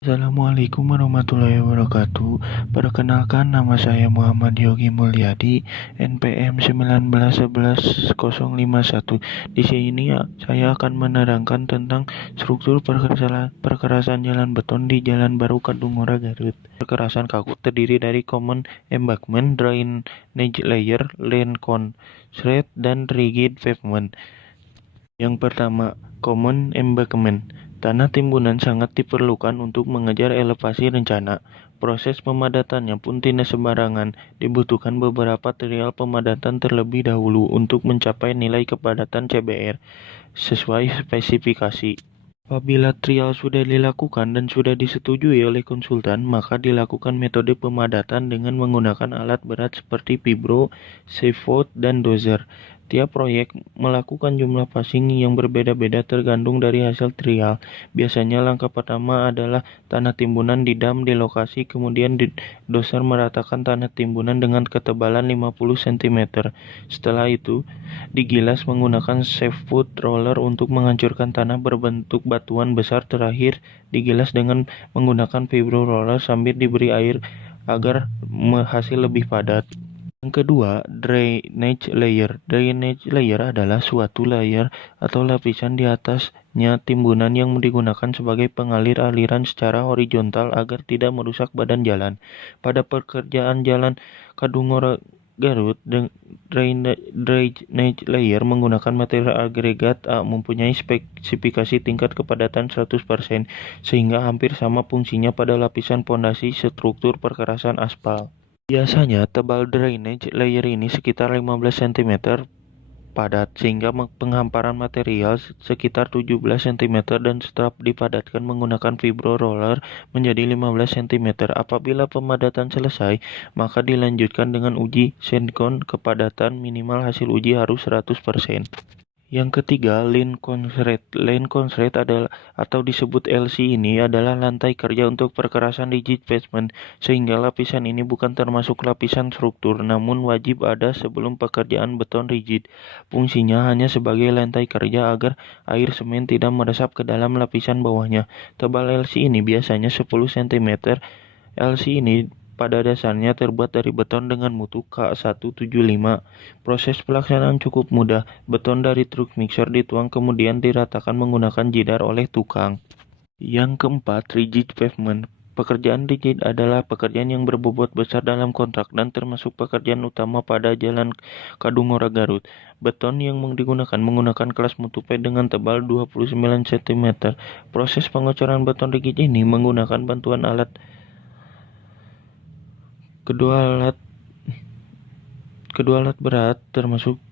Assalamualaikum warahmatullahi wabarakatuh. Perkenalkan, nama saya Muhammad Yogi Mulyadi, NPM 19111051. Di sini saya akan menerangkan tentang struktur perkerasan jalan beton di Jalan Baru Kadungora, Garut. Perkerasan kaku terdiri dari common embankment, drainage layer, land concrete, dan rigid pavement. Yang pertama, common embankment. Tanah timbunan sangat diperlukan untuk mengejar elevasi rencana. Proses pemadatannya pun tidak sembarangan. Dibutuhkan beberapa material pemadatan terlebih dahulu untuk mencapai nilai kepadatan CBR sesuai spesifikasi. Apabila trial sudah dilakukan dan sudah disetujui oleh konsultan, maka dilakukan metode pemadatan dengan menggunakan alat berat seperti vibro, scaffold, dan dozer. Tiap proyek melakukan jumlah passing yang berbeda-beda tergantung dari hasil trial. Biasanya langkah pertama adalah tanah timbunan didam di lokasi, kemudian dozer meratakan tanah timbunan dengan ketebalan 50 cm. Setelah itu, digilas menggunakan scaffold roller untuk menghancurkan tanah berbentuk batuan besar. Terakhir, digilas dengan menggunakan vibro roller sambil diberi air agar hasil lebih padat. Yang kedua, drainage layer. Drainage layer adalah suatu layer atau lapisan di atasnya timbunan yang digunakan sebagai pengalir aliran secara horizontal agar tidak merusak badan jalan. Pada pekerjaan jalan Kadungora Garut, drainage layer menggunakan material agregat A mempunyai spesifikasi tingkat kepadatan 100%, sehingga hampir sama fungsinya pada lapisan pondasi struktur perkerasan aspal. Biasanya tebal drainage layer ini sekitar 15 cm padat, sehingga penghamparan material sekitar 17 cm dan setelah dipadatkan menggunakan vibro roller menjadi 15 cm. Apabila pemadatan selesai, maka dilanjutkan dengan uji sinkron kepadatan. Minimal hasil uji harus 100%. Yang ketiga, land concrete. Land concrete adalah atau disebut LC ini adalah lantai kerja untuk perkerasan rigid pavement, sehingga lapisan ini bukan termasuk lapisan struktur, namun wajib ada sebelum pekerjaan beton rigid. Fungsinya hanya sebagai lantai kerja agar air semen tidak meresap ke dalam lapisan bawahnya. Tebal LC ini biasanya 10 cm. LC ini pada dasarnya terbuat dari beton dengan mutu K175. Proses pelaksanaan cukup mudah. Beton dari truk mixer dituang kemudian diratakan menggunakan jidar oleh tukang. Yang keempat, rigid pavement. Pekerjaan rigid adalah pekerjaan yang berbobot besar dalam kontrak dan termasuk pekerjaan utama pada Jalan Kadungora Garut. Beton yang digunakan menggunakan kelas mutu P dengan tebal 29 cm. Proses pengocoran beton rigid ini menggunakan bantuan alat Kedua alat berat termasuk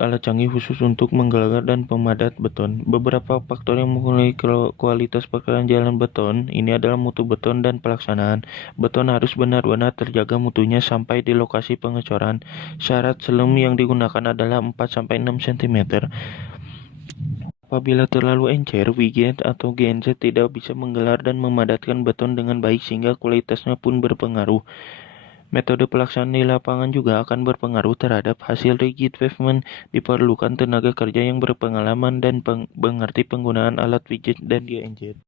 alat canggih khusus untuk menggelegar dan pemadat beton. Beberapa faktor yang menilai kualitas pekerjaan jalan beton ini adalah mutu beton dan pelaksanaan. Beton harus benar-benar terjaga mutunya sampai di lokasi pengecoran. Syarat selum yang digunakan adalah 4-6 cm. Apabila terlalu encer, Wigand atau GNZ tidak bisa menggelar dan memadatkan beton dengan baik sehingga kualitasnya pun berpengaruh. Metode pelaksanaan di lapangan juga akan berpengaruh terhadap hasil rigid pavement. Diperlukan tenaga kerja yang berpengalaman dan mengerti penggunaan alat rigid dan GNZ.